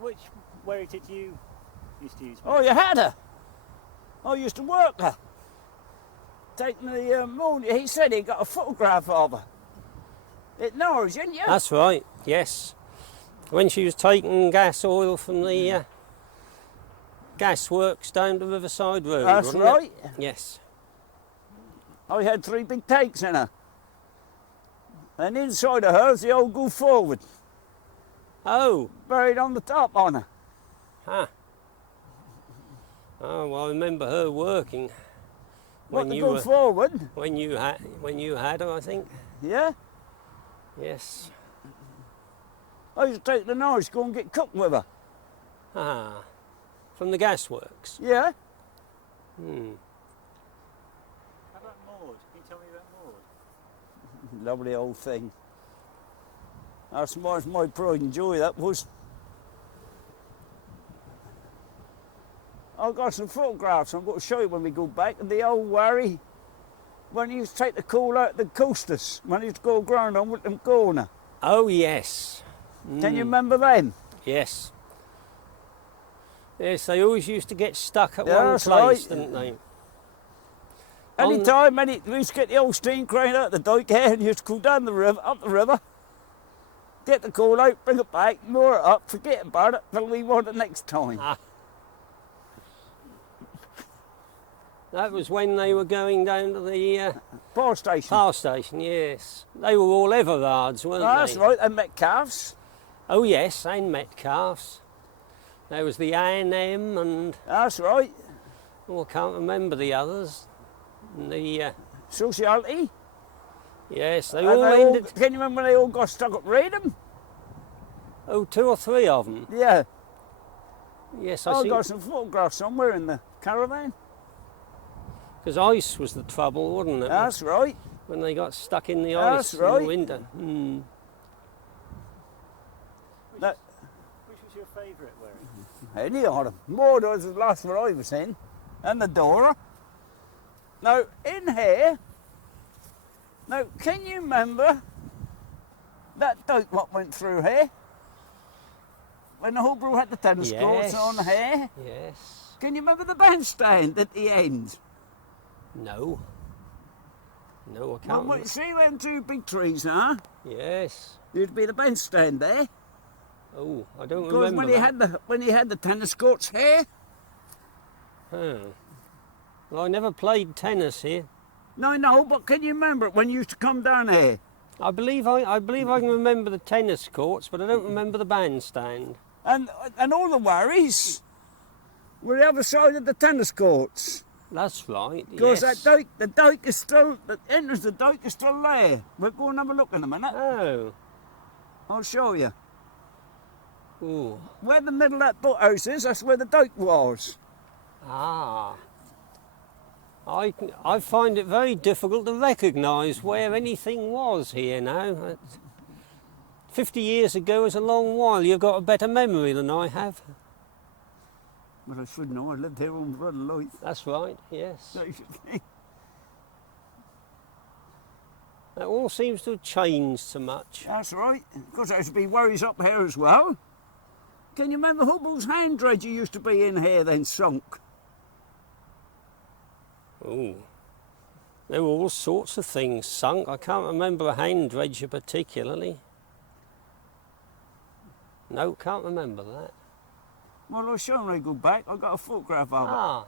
Which wherry did you used to use? Oh, you had her? I used to work her. Taking the morning, he said he got a photograph of her. At Norwich, didn't you? That's right, yes. When she was taking gas oil from the gas works down the Riverside Road, That's wasn't right. it? Yes. I had 3 big tanks in her. And inside of her is the old go forward, Oh, buried on the top on her. huh. Oh, well, I remember her working What, the go forward? when you had her, I think. Yeah? Yes. I used to take the Norwich, go and get cooked with her. Ah, from the gasworks. Yeah? Hmm. How about Maud? Can you tell me about Maud? Lovely old thing. That's my pride and joy, that was. I've got some photographs I'm going to show you when we go back of the old wherry when he used to take the coal out of the coasters, when he used to go aground on Whitlam Corner. Oh, yes. Can you remember them? Yes. Yes, they always used to get stuck at Yeah, one that's place, right. didn't they? We used to get the old steam crane out the dike here and used to go down the river, up the river, get the coal out, bring it back, moor it up, forget about it till we want it next time. Ah. That was when they were going down to the Power station. power station, yes. They were all Everards, weren't That's they? right, and Metcalfs. Oh, yes, and Metcalfs. There was the A&M and, That's right. oh, I can't remember the others. And the, Sociality. yes, they And all they ended, can you remember when they all got stuck at Radham? oh, 2 or 3 of them. Yeah. Yes, I I see. got some photographs somewhere in the caravan. Because ice was the trouble, wasn't it? That's right. When they got stuck in the That's ice in right. the winter. Hmm. That, Which was your favourite wherry? any of them. Maud was the last one I was in. And the Dora. Now, in here, now, can you remember that dike what went through here? When the Hobrough had the tennis courts Yes. on here? Yes. Can you remember the bandstand at the end? No. No, I Well, can't. what, see them 2 big trees, huh? Yes. There'd be the bandstand there. Oh, I don't Because remember when he had the tennis courts here. Huh. Well, I never played tennis here. No, but can you remember it when you used to come down here? I believe I can remember the tennis courts, but I don't remember the bandstand. And all the wherries were the other side of the tennis courts. That's right. Because yes. the dike is still, the entrance to the dike is still there. We'll go and have a look in a minute. Oh. I'll show you. Ooh. Where the middle of that boathouse is, that's where the dike was. Ah. I find it very difficult to recognise where anything was here now. 50 years ago is a long while. You've got a better memory than I have. But I should know, I lived here all my brother life. That's right, yes. So you should think. That all seems to have changed so much. That's right. Because there used to be wherries up here as well. Can you remember Hobble's hand dredger used to be in here then sunk? Oh. There were all sorts of things sunk. I can't remember a hand dredger particularly. No, can't remember that. Well, I'll show when I go back. I got a photograph of it. Ah.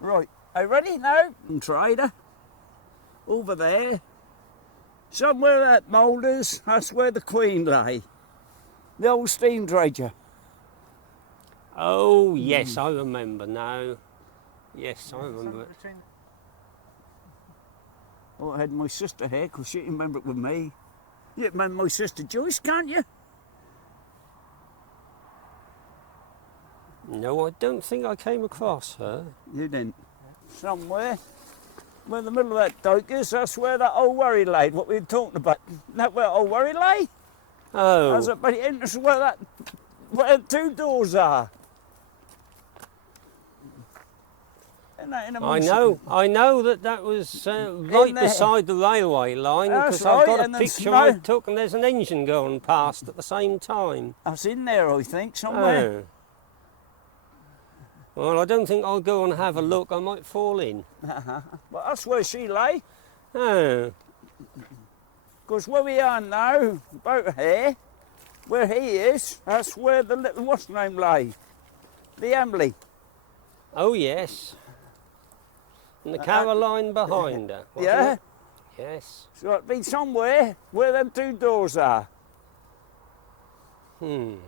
Right, are you ready now? Trader. Over there. Somewhere at Moulders, that's where the Queen lay. The old steam dredger. Oh, yes, I remember now. Yes, I remember it. Oh, I had my sister here, because she remember it with me. You remember my sister Joyce, can't you? No, I don't think I came across her. You didn't. Somewhere. Where the middle of that dike is, that's where that old wherry lay, what we were talking about. Isn't that where old wherry lay? Oh. That's at the entrance where the 2 doors are. Isn't that in I know that was right there. beside the railway line, That's because I've right, got and a then picture I snow. took, and there's an engine going past at the same time. That's in there, I think, somewhere. Oh. Well, I don't think I'll go and have a look. I might fall in. But that's where she lay. Oh. Because where we are now, about here, where he is, that's where the little what's the name lay? The Emily. Oh, yes. And the Caroline behind her, wasn't Yeah. it? Yes. So it'd be somewhere where them two doors are. Where?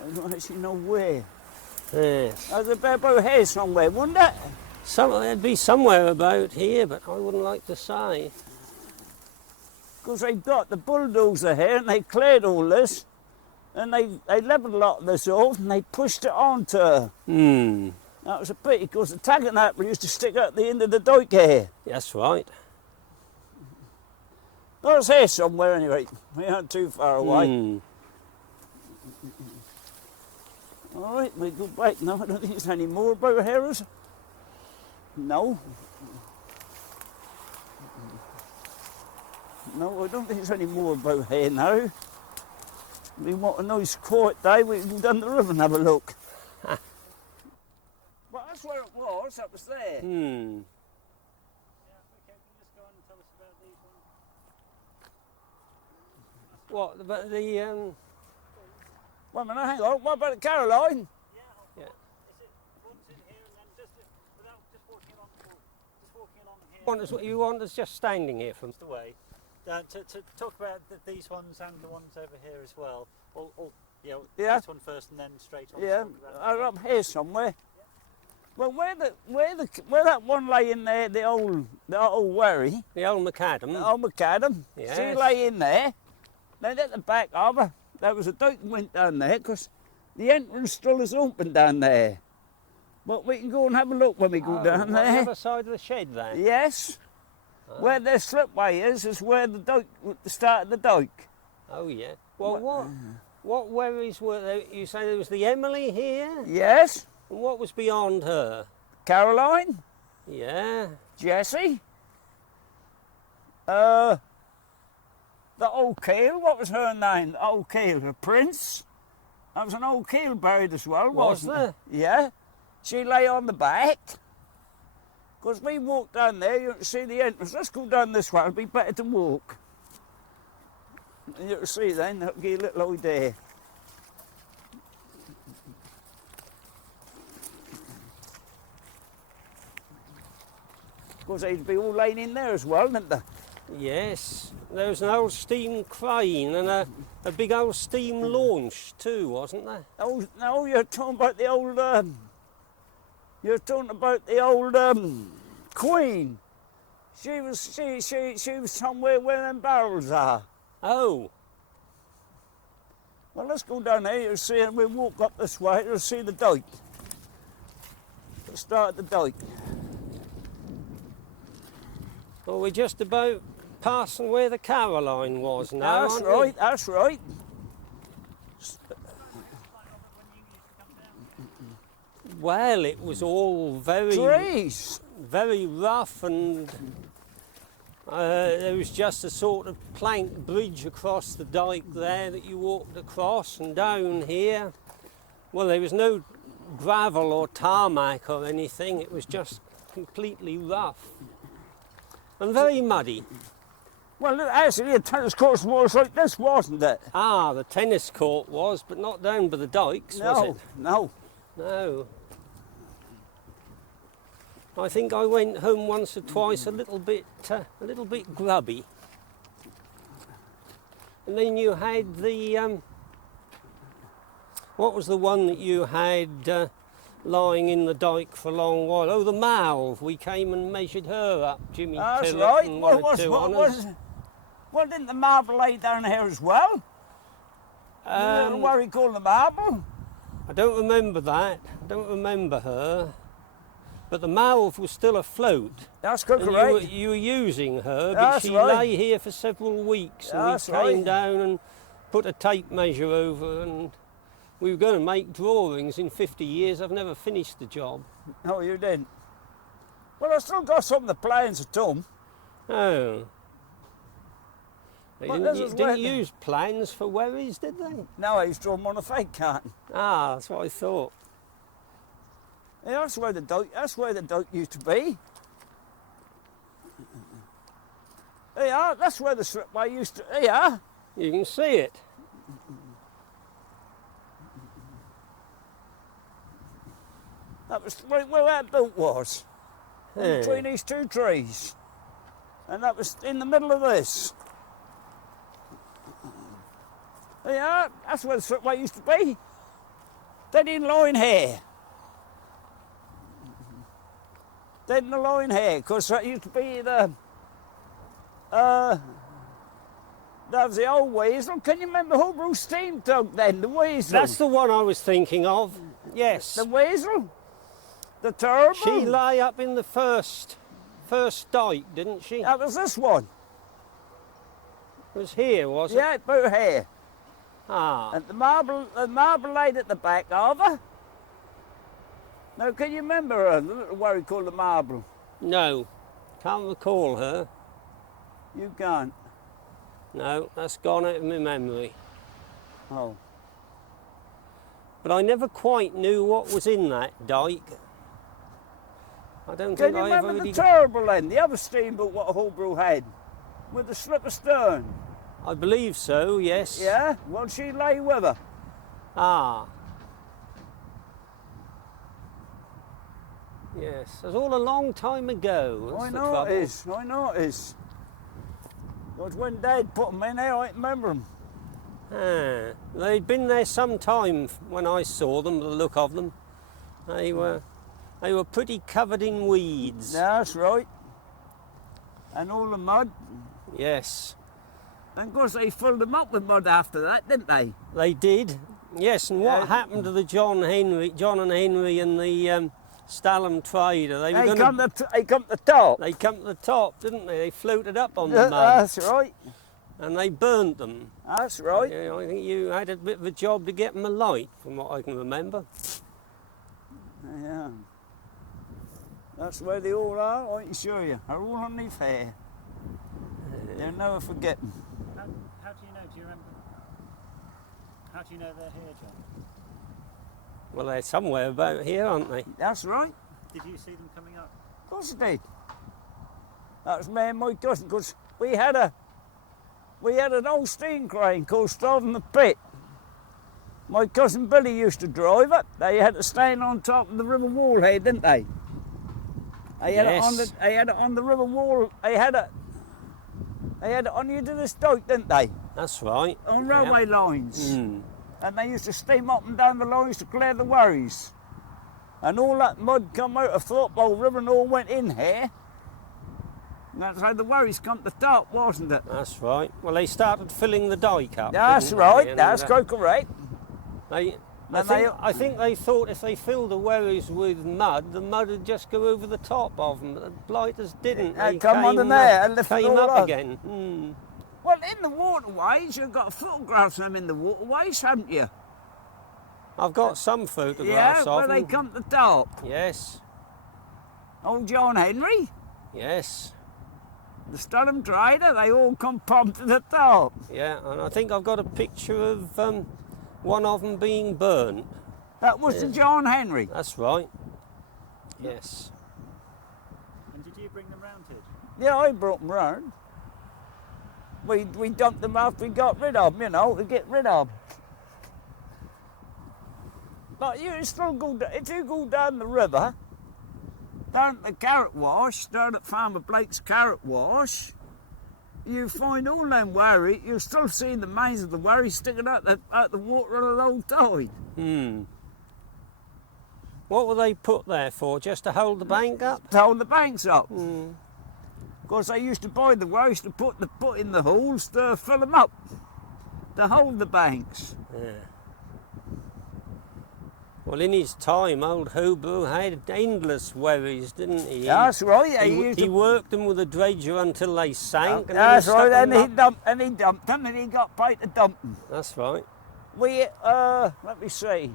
I don't actually know where. Yes. There's about here somewhere, wouldn't it? It'd be somewhere about here, but I wouldn't like to say. Because they've got the bulldozer here and they cleared all this and they levelled a lot of this off and they pushed it onto her. That was a pity because the tagging apple used to stick out the end of the dike here. That's right. That was here somewhere anyway. We aren't too far away. All right, we go back now. I don't think there's any more about herrers. No. No, I don't think there's any more about here now. We want a nice quiet day. We can go down the river and have a look. Well, that's where it was. That was there. Yeah, okay, can you just go on and tell us about these ones? What about the? Wait a minute, hang on. What about the Caroline? Yeah. Is it one's in here and then without just walking along here? You want us just standing here from? The way. To talk about these ones and the ones over here as well. Yeah. This one first and then straight on. Yeah, Talk about up here somewhere. Well, where that one lay in there, the old wherry, The old macadam. the old macadam, Yes. she lay in there. Then at the back of her, there was a dike went down there because the entrance still is open down there. But we can go and have a look when we go down On there. the other side of the shed there. Yes. Where the slipway is where the dike, the start of the dike. Oh yeah. Well, what wherries were there? You say there was the Emily here? Yes. And what was beyond her? Caroline, Yeah. Jessie, the old keel, what was her name? The old keel, the Prince. There was an old keel buried as well, Was wasn't there? Yeah. She lay on the back. Because we walked down there, you can see the entrance. Let's go down this way, it'll be better to walk. You can see then, that'll give you a little idea. Because they'd be all laying in there as well, wouldn't they? Yes. There was an old steam crane and a big old steam launch too, wasn't there? Oh, no, you're talking about the old, Queen. She was somewhere where them barrels are. Oh. Well, let's go down there, you'll see, and we'll walk up this way, you'll see the dike. Let's start at the dike. Well, we're just about passing where the Caroline was now, That's aren't right, that's right. we? Well, it was all very Trees. very rough, and there was just a sort of plank bridge across the dike there that you walked across, and down here, well, there was no gravel or tarmac or anything. It was just completely rough and very muddy. Well, look, actually, the tennis court was like this, wasn't it? Ah, the tennis court was, but not down by the dikes, was it? No. No. I think I went home once or twice a little bit grubby. And then you had the what was the one that you had lying in the dike for a long while? Oh, the Malve. We came and measured her up, Jimmy. That's Tillett right. and Well, one or two others. didn't the marble lay down here as well? What do we call the marble? I don't remember that. I don't remember her. But the Malv was still afloat. That's And correct. you were using her, but That's she right. lay here for several weeks, and That's we came right. down and put a tape measure over, and we were going to make drawings in 50 years. I've never finished the job. No, you didn't. Well, I still got some of the plans at home. Oh. They Well, didn't, this is didn't where- use plans for wherries, did they? No, I used to draw them on a fake carton. Ah, that's what I thought. Yeah, that's where the dock used to be. Yeah, that's where the slipway used to. Yeah, You can see it. that was where that boat was. Yeah. Between these two trees, and that was in the middle of this. Yeah, that's where the slipway used to be. They didn't line here. They didn't line here because that used to be the. That was the old Weasel. Can you remember Hobrough steam tug then? The Weasel. That's the one I was thinking of. Yes. The Weasel. The turbo. She lay up in the first dike, didn't she? That was this one. It was here, was it? Yeah, about here. Ah. And the marble laid at the back of her. Now, can you remember her, the little wherry called the Marble? No. Can't recall her. You can't. No, that's gone out of my memory. Oh. But I never quite knew what was in that dike. I don't Can think you I ever remember really... the Turbo then, the other steamboat what Hobrough had? With the slip astern? I believe so, yes. Yeah? Well, she lay with her. Ah. Yes, it was all a long time ago. That's I the know trouble. it is. I know it is. Because when Dad put them in there, I remember them. Ah, they'd been there some time when I saw them, the look of them. They were pretty covered in weeds. That's right. And all the mud. Yes, And of course they filled them up with mud after that, didn't they? they did. Yes, and what Yeah. happened to the John and Henry and the Stalham Trader? They were They going to... come to the top. They come to the top, didn't they? They floated up on the mud That's right. and they burnt them. That's right. Yeah, I think you had a bit of a job to get them alight, from what I can remember. Yeah. That's where they all are, I can assure you. They're all underneath here. They'll never forget them. How do you know? Do you remember? How do you know they're here, John? Well, they're somewhere about here, aren't they? That's right. Did you see them coming up? Of course I did. That was me and my cousin, because we had an old steam crane called Starving the Pit. My cousin Billy used to drive it. They had to stand on top of the river wall here, didn't they? They had it on Yes. they had it on the river wall. They had it on the end of this dock, didn't they? That's right. On Yeah. railway lines. Mm. And they used to steam up and down the lines to clear the wherries. And all that mud come out of Thorpe River and all went in here. And that's how the wherries come to the top, wasn't it? That's right. Well, they started filling the dike up. That's didn't they? right, And that's that- quite correct. I think they thought if they filled the wherries with mud, the mud would just go over the top of them. But the blighters didn't. They They come under came there up- and lift it came all up up. again. Mm. Well, in the waterways, you've got photographs of them in the waterways, haven't you? I've got some Yeah, photographs where of they them. come to the top. Yes, Old John Henry, yes, the Stalham Trader, they all come pumped to the top. yeah. And I think I've got a picture of one of them being burnt. That was the Yes. John Henry. That's right. Yes. And did you bring them round here? Yeah, I brought them round. We dumped them after we got rid of them, you know, to get rid of them. But you still go, if you go down the river, down at the carrot wash, down at Farmer Blake's carrot wash, you find all them wherry, you'll still see the mains of the wherry sticking out the water on a low tide. Hmm. What were they put there for? Just to hold the bank up? To hold the banks up. Hmm. Of course, they used to buy the wherries to put in the holes to fill them up, to hold the banks. Yeah. Well, in his time, old Hobrough had endless wherries, didn't he? That's right. He worked them with a dredger until they sank. And That's then he right. stuck And them he up. dumped them, and he got paid to dump them. That's right. We, let me see.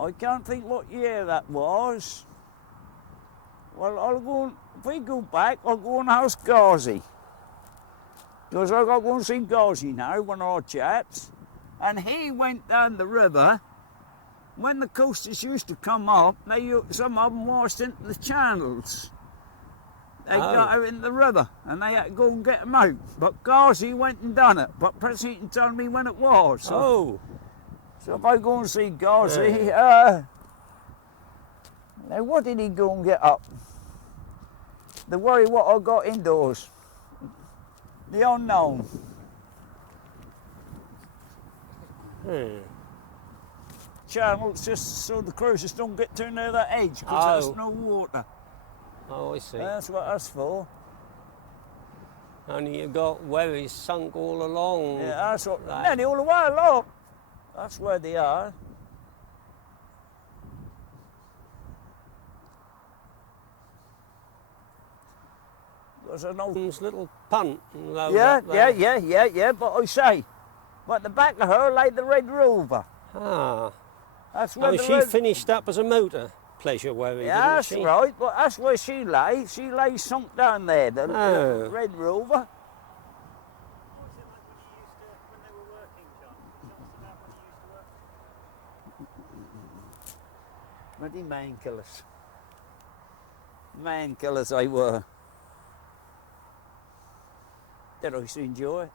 I can't think what year that was. Well, if we go back, I'll go and ask Ghazi. Because I've got to go and see Ghazi now, one of our chaps. And he went down the river. When the coasters used to come up, some of them washed into the channels. They got out in the river, and they had to go and get them out. But Ghazi went and done it, but perhaps he can tell me when it was. So if I go and see Ghazi, now what did he go and get up? The worry what I got indoors. The unknown. Channels just so the cruisers don't get too near that edge, because there's no water. Oh, I see. That's what that's for. Only you got wherries sunk all along. Yeah, that's what. Nearly all the way along. That's where they are. There's an old Little punt. yeah. But I say, but the back of her lay the Red Rover. Ah. That's where She finished up as a motor pleasure wherry, yeah, didn't she? that's right. But that's where she lay. She lay sunk down there. The Red Rover. What was it like when they were working, John? Tell us about when you used to work. Bloody man killers. Man killers they were. Did I used to enjoy it?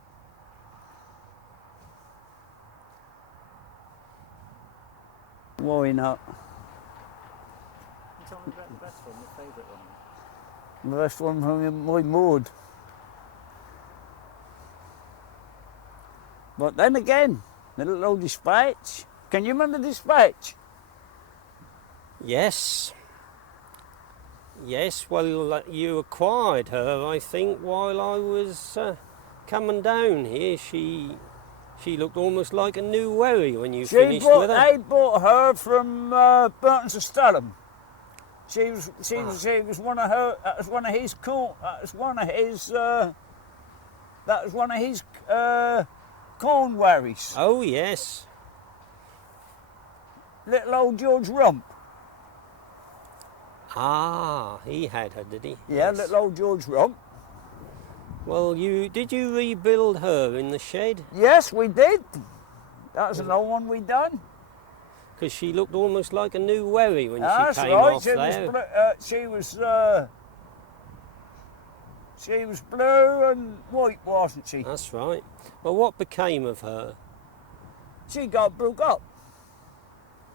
Why not? Tell me about the best one, your favourite one. The best one from my mood. But then again, the little old Dispatch. Can you remember Dispatch? Yes. Yes, well, you acquired her, I think, while I was coming down here. She looked almost like a new wherry when you finished with her. I bought her from Burton's of Sturham. She was one of her. That was one of his corn wherries. Oh yes. Little old George Rump. Ah, he had her, did he? Yeah, Yes. little old George Rump. Well, did you rebuild her in the shed? Yes, we did. That was another one we done. Because she looked almost like a new wherry when That's she came right. off there. She was blue and white, wasn't she? That's right. Well, what became of her? She got broke up.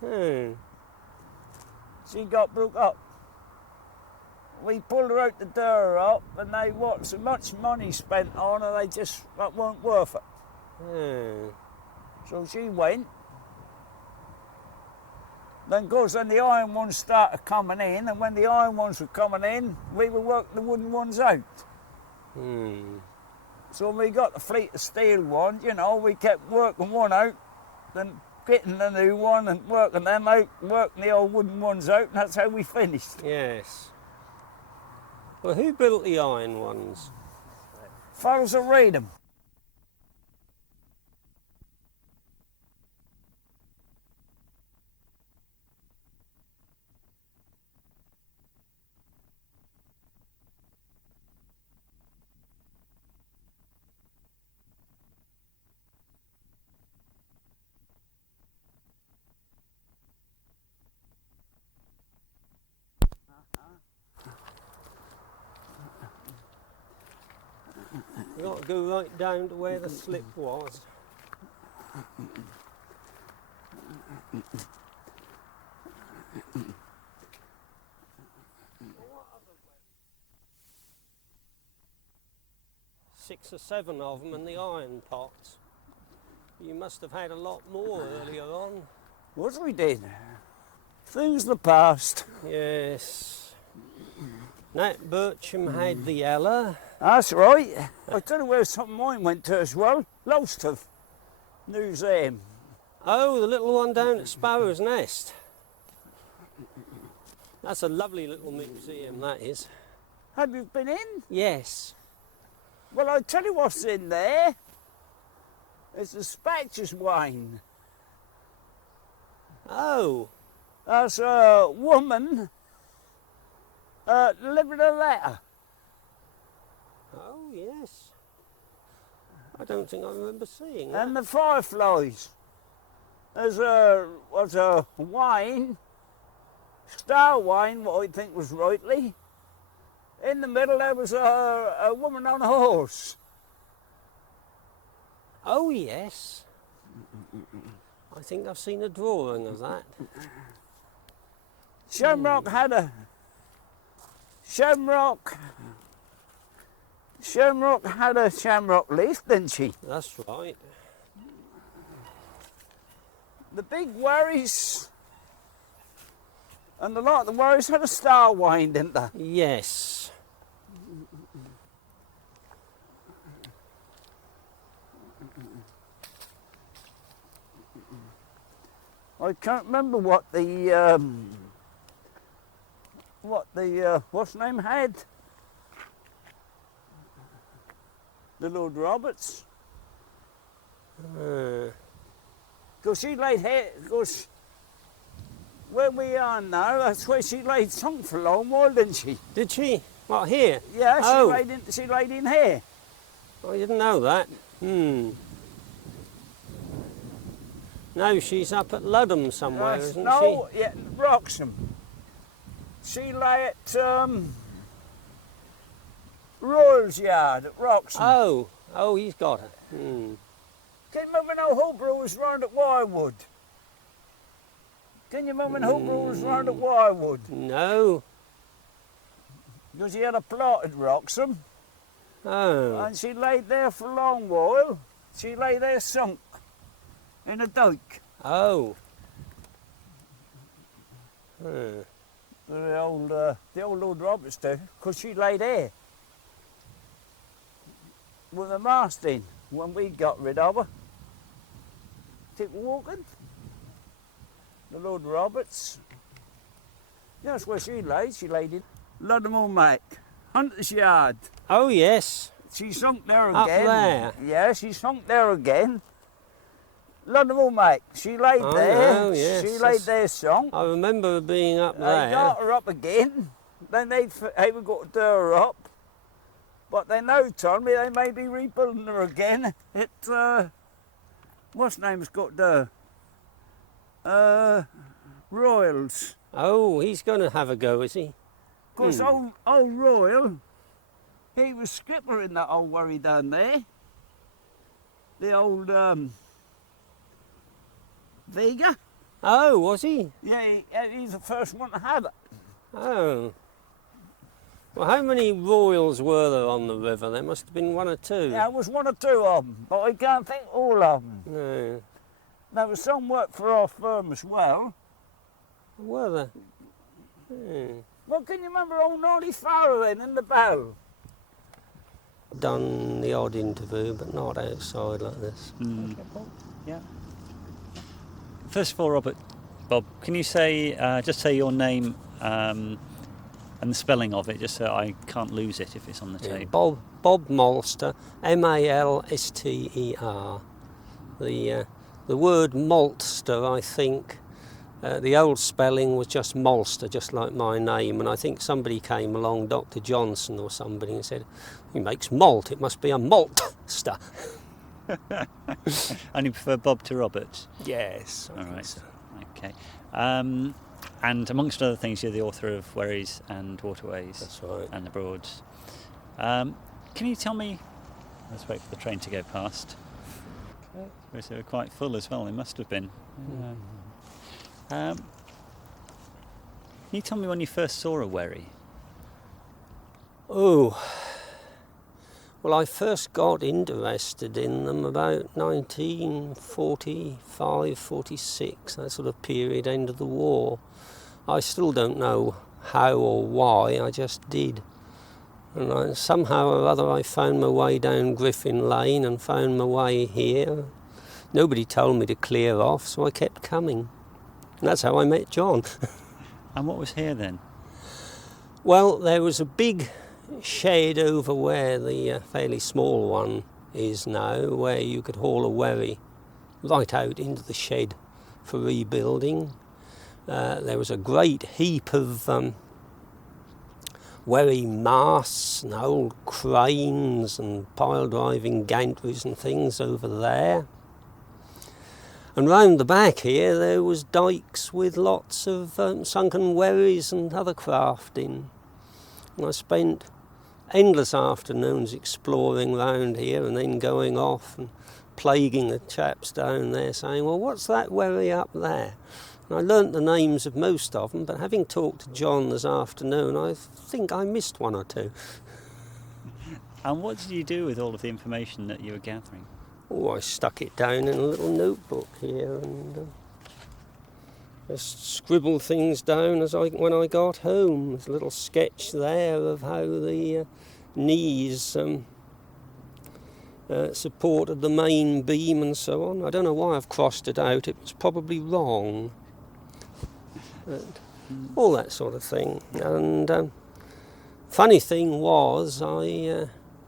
She got broke up. We pulled her out the door up, and they what so much money spent on her, that weren't worth it. So she went. Then, of course, then the iron ones started coming in, and when the iron ones were coming in, we were working the wooden ones out. So when we got the fleet of steel ones, we kept working one out, then getting the new one and working them out, working the old wooden ones out, and that's how we finished. Yes. Well, who built the iron ones? Fellows that read them. We've got to go right down to where the slip was. Six or seven of them in the iron pots. You must have had a lot more earlier on. What we did? Things of the past. Yes. Nat Bircham had the Ella. That's right. I tell you where some of mine went to as well. Lowestoft Museum. Oh, the little one down at Sparrow's Nest. That's a lovely little museum, that is. Have you been in? Yes. Well, I'll tell you what's in there. It's a Spatcher's wine. Oh. That's a woman delivered a letter. Oh, yes. I don't think I remember seeing that. And the fireflies. There's a wine, star wine, what I think was rightly. In the middle there was a woman on a horse. Oh, yes. I think I've seen a drawing of that. Shamrock had a shamrock leaf, didn't she? That's right. The big wherries and the lot of the wherries had a star wine, didn't they? Yes. I can't remember what the what's the name had? The Lord Roberts. Because she laid here, because where we are now, that's where she laid sunk for a long while, didn't she? Did she? What, here? Yeah, Oh. she laid in here. I didn't know that. No, she's up at Ludham somewhere, isn't no, yeah, Wroxham. She lay at Royals Yard at Wroxham. she? Oh, he's got her. Can you remember when Hobrough was round at Wirewood? Can you remember when Hobrough was round at Wirewood? No. Because he had a plot at Wroxham, Oh. and she laid there for a long while. She lay there sunk in a dyke. Oh. The old Lord Roberts do, because she lay there with the mast in when we got rid of her. Keep walking. The Lord Roberts. Yeah, that's where she laid. She laid in Ludham Mac, Hunter's Yard. Oh, yes. She sunk there again. Up there? Yeah, she sunk there again. Ludham Mac. She laid Oh, there. no, yes, She laid that's- there sunk. I remember her being up They there. got her up again. Then they were got to do her up. But they now told me they may be rebuilding her again. What's name's got the Royals. Oh, he's going to have a go, is he? Because old Royal, he was skipper in that old wherry down there. The old Vega. Oh, was he? Yeah, he's the first one to have it. Oh. Well, how many Royals were there on the river? There must have been one or two. Yeah, it was one or two of them, but I can't think all of them. No. There was some work for our firm as well. Were there? Hmm. Well, can you remember old Noddy Farrow then in the bow? Done the odd interview, but not outside like this. Yeah. First of all, Bob, can you say just say your name and the spelling of it, just so I can't lose it if it's on the tape? Bob Malster, Malster. The word maltster, I think, the old spelling was just Malster, just like my name, and I think somebody came along, Dr. Johnson or somebody, and said, he makes malt, it must be a maltster. And you prefer Bob to Robert? Yes. I All think right. so. Okay. And amongst other things, you're the author of Wherries and Waterways. That's right. And the Broads. Can you tell me? Let's wait for the train to go past. Suppose they were quite full as well. They must have been. Can you tell me when you first saw a wherry? Oh, well, I first got interested in them about 1945, 46, that sort of period, end of the war. I still don't know how or why, I just did. And somehow or other I found my way down Griffin Lane and found my way here. nobody told me to clear off, so I kept coming. And that's how I met John. And what was here then? Well, there was a big shed over where the fairly small one is now, where you could haul a wherry right out into the shed for rebuilding. There was a great heap of wherry masts and old cranes and pile driving gantries and things over there. And round the back here there was dykes with lots of sunken wherries and other craft in. And I spent endless afternoons exploring round here and then going off and plaguing the chaps down there saying, well, what's that wherry up there? And I learnt the names of most of them, but having talked to John this afternoon, I think I missed one or two. And what did you do with all of the information that you were gathering? Oh, I stuck it down in a little notebook here and just scribbled things down when I got home. There's a little sketch there of how the knees supported the main beam and so on. I don't know why I've crossed it out. It was probably wrong. And all that sort of thing. And funny thing was,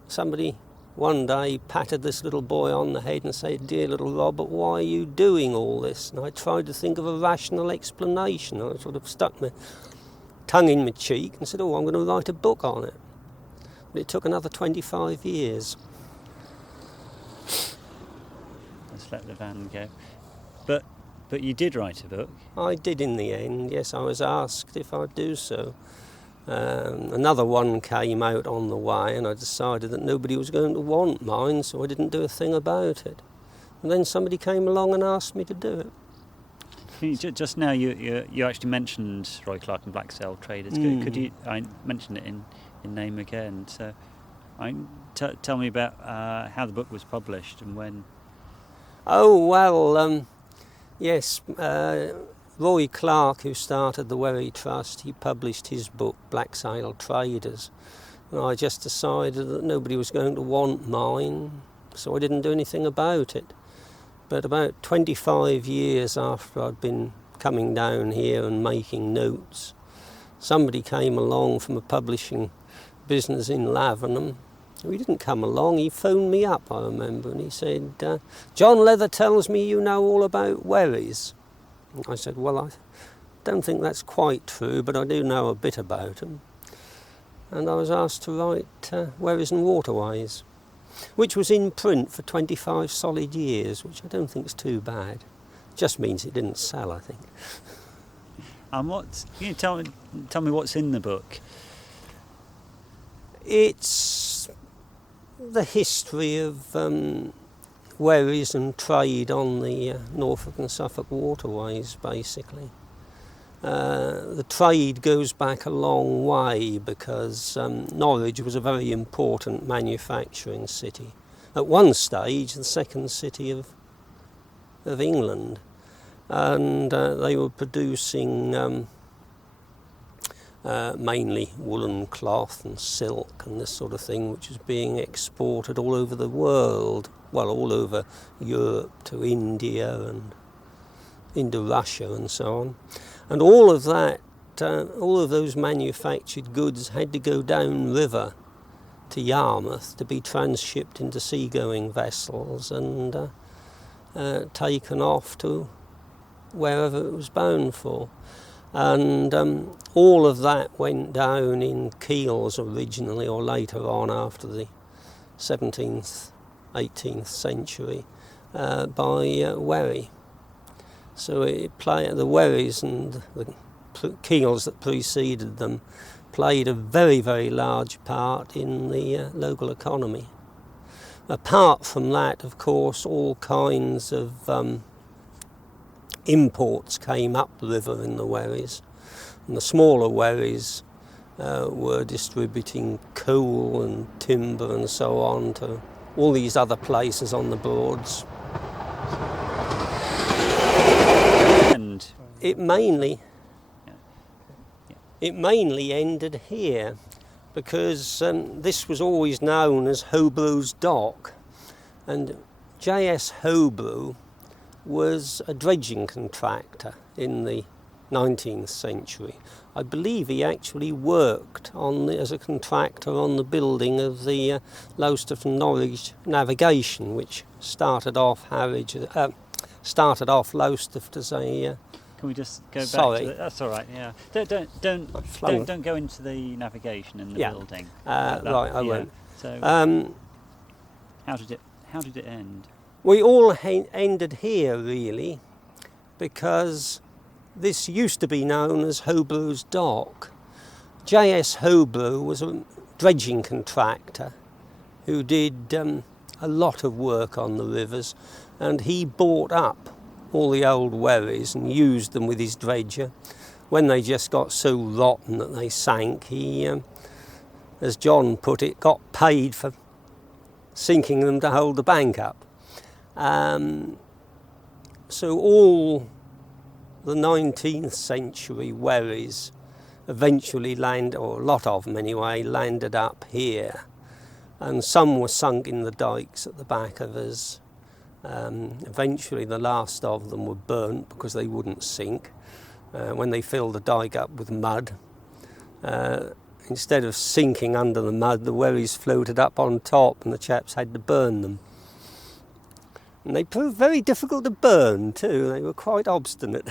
somebody one day patted this little boy on the head and said, dear little Robert, why are you doing all this? And I tried to think of a rational explanation. I sort of stuck my tongue in my cheek and said, oh, I'm going to write a book on it. But it took another 25 years. Let's let the van go. But you did write a book? I did in the end, yes. I was asked if I'd do so. Another one came out on the way and I decided that nobody was going to want mine, so I didn't do a thing about it. And then somebody came along and asked me to do it. Just now you actually mentioned Roy Clark and Black Sail Traders. Could you, I mentioned it in name again, so tell me about how the book was published and when. Oh, well, yes, Roy Clark, who started the Wherry Trust, he published his book, Black Sail Traders. And I just decided that nobody was going to want mine, so I didn't do anything about it. But about 25 years after I'd been coming down here and making notes, somebody came along from a publishing business in Lavenham. He didn't come along, he phoned me up, I remember, and he said, John Leather tells me you know all about wherries. I said, well, I don't think that's quite true, but I do know a bit about them. And I was asked to write Wherries and Waterways, which was in print for 25 solid years, which I don't think is too bad. Just means it didn't sell, I think. And can you tell me what's in the book? It's the history of wherries and trade on the Norfolk and Suffolk waterways, basically. The trade goes back a long way because Norwich was a very important manufacturing city. At one stage, the second city of England. And they were producing mainly woolen cloth and silk and this sort of thing, which was being exported all over the world. Well, all over Europe to India and into Russia and so on. And all of that, all of those manufactured goods had to go down river to Yarmouth to be transshipped into seagoing vessels and taken off to wherever it was bound for. And all of that went down in keels originally, or later on after the 17th, 18th century, by wherry. So the wherries and the keels that preceded them played a very, very large part in the local economy. Apart from that, of course, all kinds of imports came up the river in the wherries, and the smaller wherries were distributing coal and timber and so on to all these other places on the Broads. And it mainly ended here because this was always known as Hobrough's Dock, and J.S. Hobrough was a dredging contractor in the 19th century. I believe he actually worked as a contractor on the building of the Lowestoft and Norwich navigation, which started off Lowestoft as a. Can we just go back sorry. to that's all right. Yeah. Don't go into the navigation in the building. Right, I won't. So how did it end? We all ended here really, because this used to be known as Hobrough's Dock. J.S. Hobrough was a dredging contractor who did a lot of work on the rivers, and he bought up all the old wherries and used them with his dredger. When they just got so rotten that they sank, he, as John put it, got paid for sinking them to hold the bank up. So all the 19th century wherries eventually landed, or a lot of them anyway, landed up here. And some were sunk in the dikes at the back of us. Eventually the last of them were burnt because they wouldn't sink. When they filled the dike up with mud, instead of sinking under the mud, the wherries floated up on top and the chaps had to burn them. And they proved very difficult to burn too, they were quite obstinate.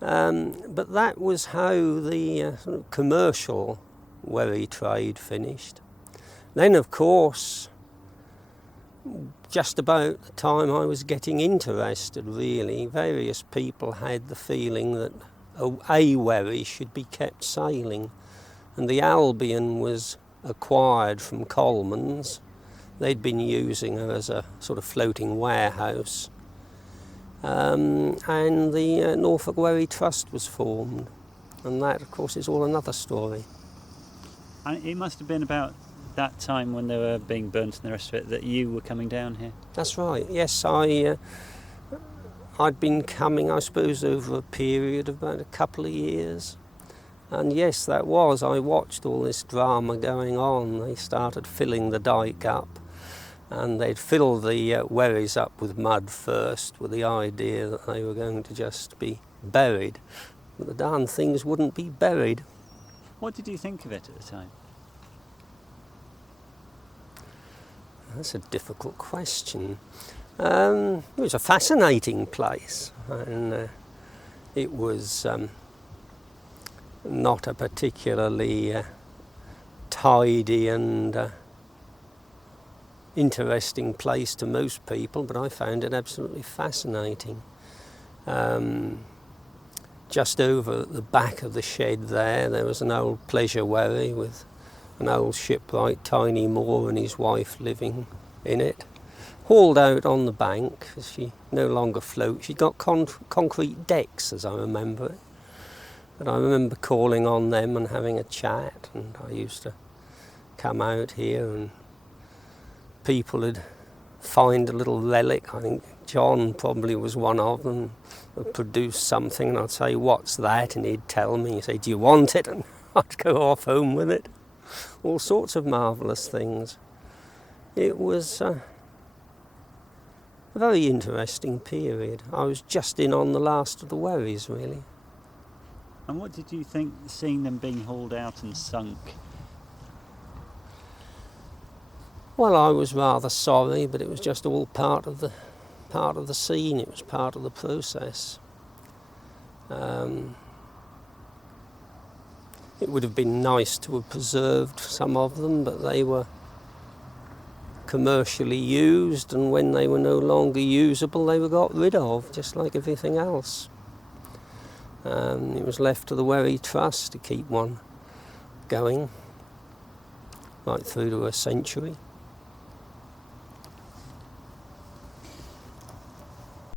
But that was how the sort of commercial wherry trade finished. Then of course, just about the time I was getting interested really, various people had the feeling that a wherry should be kept sailing, and the Albion was acquired from Coleman's. They'd been using her as a sort of floating warehouse, and the Norfolk Wherry Trust was formed, and that of course is all another story. And it must have been about that time when they were being burnt and the rest of it that you were coming down here? That's right, yes. I'd been coming, I suppose, over a period of about a couple of years. And yes, that was. I watched all this drama going on. They started filling the dike up, and they'd fill the wherries up with mud first with the idea that they were going to just be buried. But the darn things wouldn't be buried. What did you think of it at the time? That's a difficult question. It was a fascinating place, and it was not a particularly tidy and interesting place to most people, but I found it absolutely fascinating. Just over at the back of the shed there was an old pleasure wherry with an old shipwright, Tiny Moore, and his wife living in it. Hauled out on the bank, as she no longer floats. She'd got concrete decks, as I remember it. But I remember calling on them and having a chat, and I used to come out here and people would find a little relic. I think John probably was one of them, would produce something, and I'd say, "What's that?" And he'd tell me. He'd say, "Do you want it?" And I'd go off home with it. All sorts of marvellous things. It was a very interesting period. I was just in on the last of the wherries, really. And what did you think, seeing them being hauled out and sunk? Well, I was rather sorry, but it was just all part of the scene. It was part of the process. It would have been nice to have preserved some of them, but they were commercially used, and when they were no longer usable, they were got rid of, just like everything else. It was left to the Wherry Trust to keep one going right through to a century.